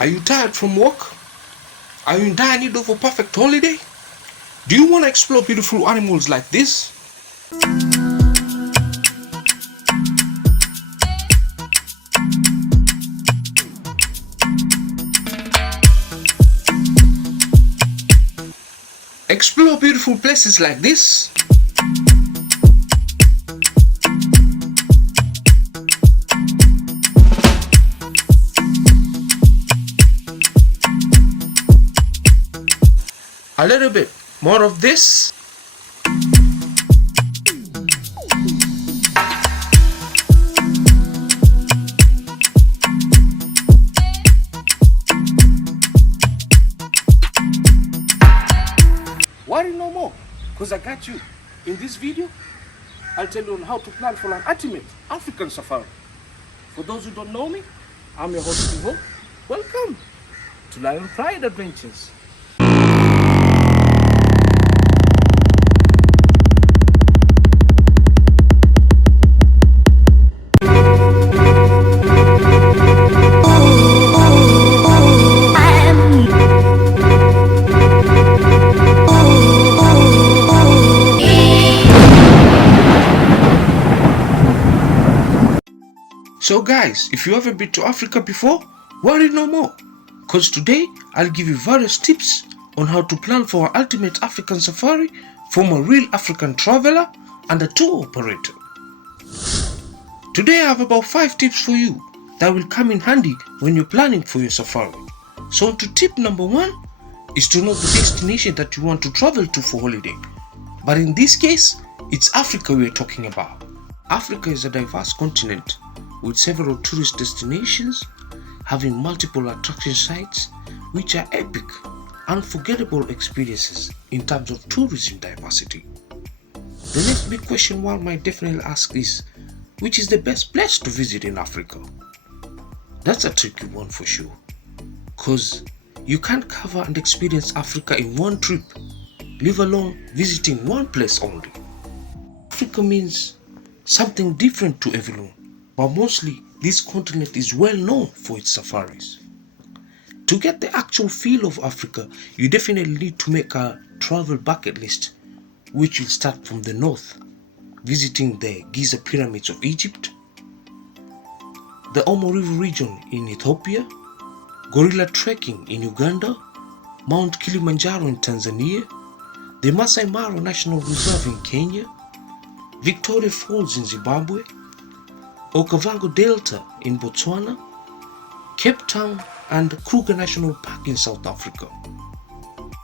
Are you tired from work? Are you in dire need of a perfect holiday? Do you want to explore beautiful animals like this? Explore beautiful places like this? A little bit more of this? Worry no more, because I got you. In this video, I'll tell you on how to plan for an ultimate African safari. For those who don't know me, I'm your host TEEVOH. Welcome to Lion Pride Adventures. So guys, if you haven't been to Africa before, worry no more, cause today I'll give you various tips on how to plan for an ultimate African safari from a real African traveler and a tour operator. Today I have about 5 tips for you that will come in handy when you're planning for your safari. So on to tip number 1 is to know the destination that you want to travel to for holiday. But in this case, it's Africa we're talking about. Africa is a diverse continent with several tourist destinations, having multiple attraction sites, which are epic, unforgettable experiences in terms of tourism diversity. The next big question one might definitely ask is, which is the best place to visit in Africa? That's a tricky one for sure, cause you can't cover and experience Africa in one trip, leave alone visiting one place only. Africa means something different to everyone, but mostly this continent is well known for its safaris. To get the actual feel of Africa, you definitely need to make a travel bucket list, which will start from the north, visiting the Giza pyramids of Egypt, the Omo River region in Ethiopia, gorilla trekking in Uganda, Mount Kilimanjaro in Tanzania, the Masai Mara National Reserve in Kenya, Victoria Falls in Zimbabwe, Okavango Delta in Botswana, Cape Town and Kruger National Park in South Africa.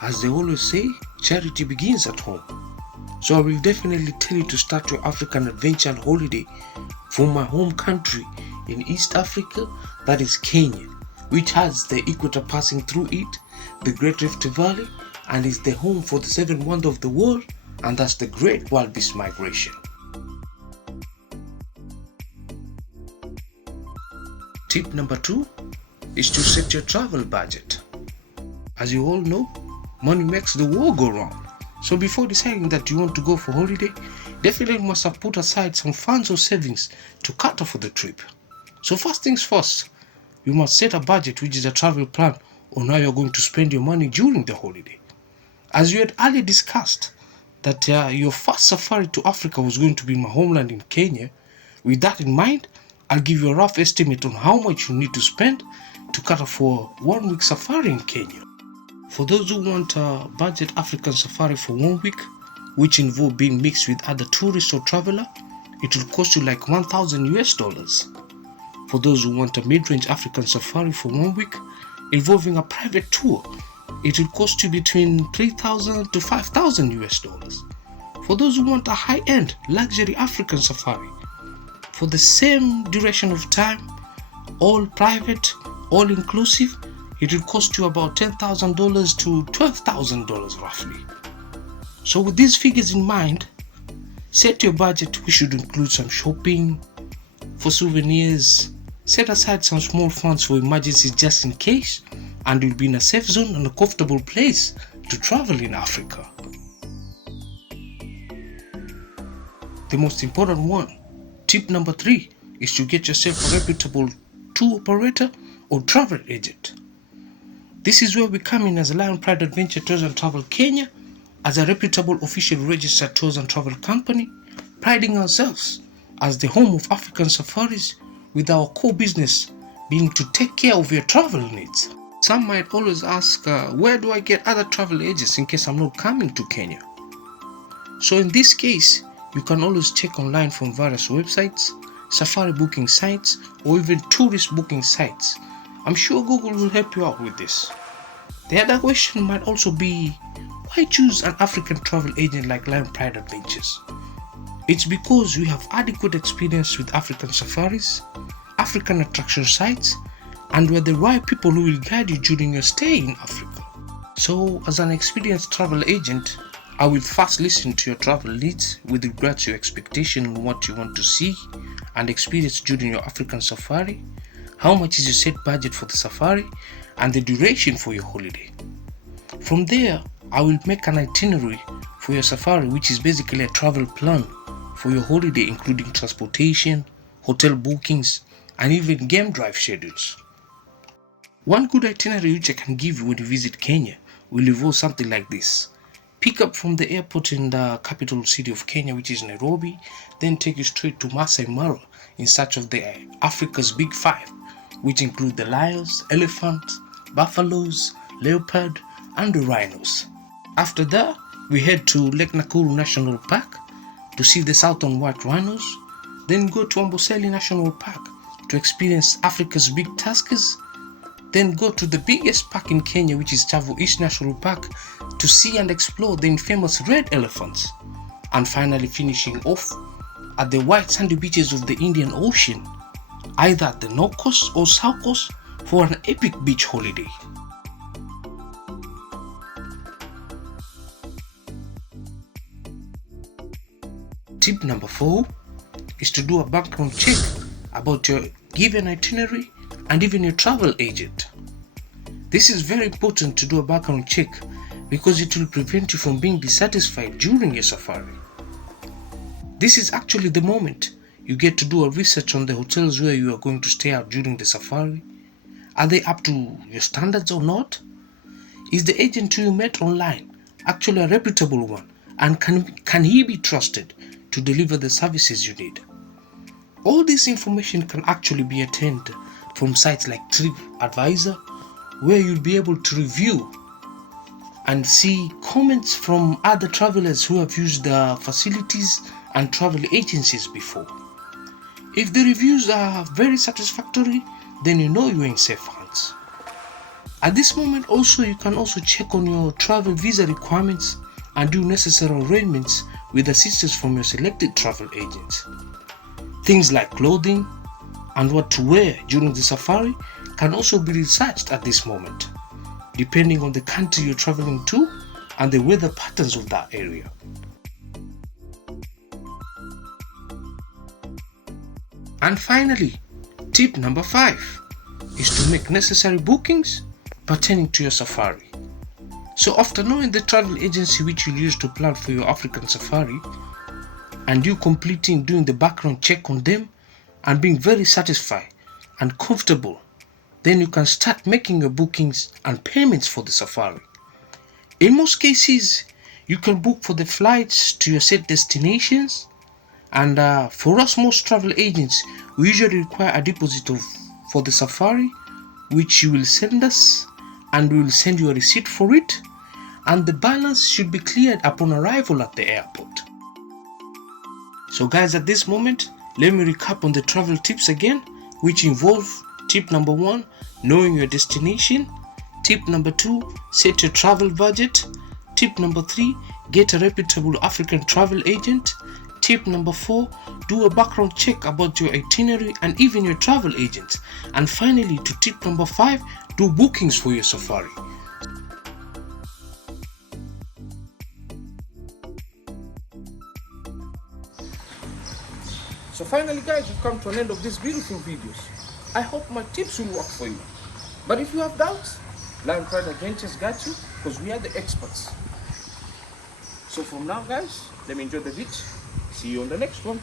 As they always say, charity begins at home. So I will definitely tell you to start your African adventure and holiday from my home country in East Africa, that is Kenya, which has the equator passing through it, the Great Rift Valley, and is the home for the 7th wonder of the world, and that's the Great Wildebeest Migration. Tip number 2 is to set your travel budget. As you all know, money makes the world go round. So before deciding that you want to go for holiday, definitely must have put aside some funds or savings to cater for the trip. So first things first, you must set a budget, which is a travel plan on how you're going to spend your money during the holiday. As you had earlier discussed that your first safari to Africa was going to be in my homeland in Kenya, with that in mind, I'll give you a rough estimate on how much you need to spend to cater for a 1-week safari in Kenya. For those who want a budget African safari for 1 week, which involve being mixed with other tourists or traveler, it will cost you like $1,000. For those who want a mid-range African safari for 1 week, involving a private tour, it will cost you between $3,000 to $5,000. For those who want a high-end luxury African safari, for the same duration of time, all private, all inclusive, it will cost you about $10,000 to $12,000 roughly. So with these figures in mind, set your budget, which should include some shopping, for souvenirs, set aside some small funds for emergencies just in case, and you'll be in a safe zone and a comfortable place to travel in Africa. The most important one, tip number 3, is to get yourself a reputable tour operator or travel agent. This is where we come in as Lion Pride Adventure Tours and Travel Kenya, as a reputable official registered tours and travel company, priding ourselves as the home of African safaris, with our core business being to take care of your travel needs. Some might always ask, where do I get other travel agents in case I'm not coming to Kenya? So in this case, you can always check online from various websites, safari booking sites, or even tourist booking sites. I'm sure Google will help you out with this. The other question might also be, why choose an African travel agent like Lion Pride Adventures? It's because we have adequate experience with African safaris, African attraction sites, and we're the right people who will guide you during your stay in Africa. So, as an experienced travel agent, I will first listen to your travel needs with regards to your expectation on what you want to see and experience during your African safari, how much is your set budget for the safari, and the duration for your holiday. From there, I will make an itinerary for your safari, which is basically a travel plan for your holiday, including transportation, hotel bookings, and even game drive schedules. One good itinerary which I can give you when you visit Kenya will involve something like this. Pick up from the airport in the capital city of Kenya, which is Nairobi, then take you straight to Masai Mara in search of the Africa's Big Five, which include the lions, elephants, buffaloes, leopard, and the rhinos. After that, we head to Lake Nakuru National Park to see the southern white rhinos, then go to Amboseli National Park to experience Africa's big tuskers, then go to the biggest park in Kenya, which is TEEVOH East National Park, to see and explore the infamous red elephants, and finally finishing off at the white sandy beaches of the Indian Ocean, either at the North Coast or South Coast, for an epic beach holiday. Tip number 4 is to do a background check about your given itinerary and even your travel agent. This is very important to do a background check because it will prevent you from being dissatisfied during your safari. This is actually the moment you get to do a research on the hotels where you are going to stay out during the safari. Are they up to your standards or not? Is the agent who you met online actually a reputable one, and can he be trusted to deliver the services you need? All this information can actually be attained from sites like TripAdvisor, where you'll be able to review and see comments from other travelers who have used the facilities and travel agencies before. If the reviews are very satisfactory, then you know you're in safe hands. At this moment also, you can also check on your travel visa requirements and do necessary arrangements with assistance from your selected travel agents. Things like clothing and what to wear during the safari can also be researched at this moment, depending on the country you're traveling to and the weather patterns of that area. And finally, tip number 5 is to make necessary bookings pertaining to your safari. So after knowing the travel agency which you'll use to plan for your African safari, and you doing the background check on them and being very satisfied and comfortable, then you can start making your bookings and payments for the safari. In most cases, you can book for the flights to your set destinations, and for us most travel agents, we usually require a deposit for the safari, which you will send us, and we will send you a receipt for it, and the balance should be cleared upon arrival at the airport. So guys, at this moment, let me recap on the travel tips again, which involve tip number 1, knowing your destination. Tip number 2, set your travel budget. Tip number 3, get a reputable African travel agent. Tip number 4, do a background check about your itinerary and even your travel agent. And finally, to tip number 5, do bookings for your safari. So finally guys, we've come to an end of these beautiful videos. I hope my tips will work for you. But if you have doubts, Lion Pride Adventures got you, because we are the experts. So from now guys, let me enjoy the beach. See you on the next one.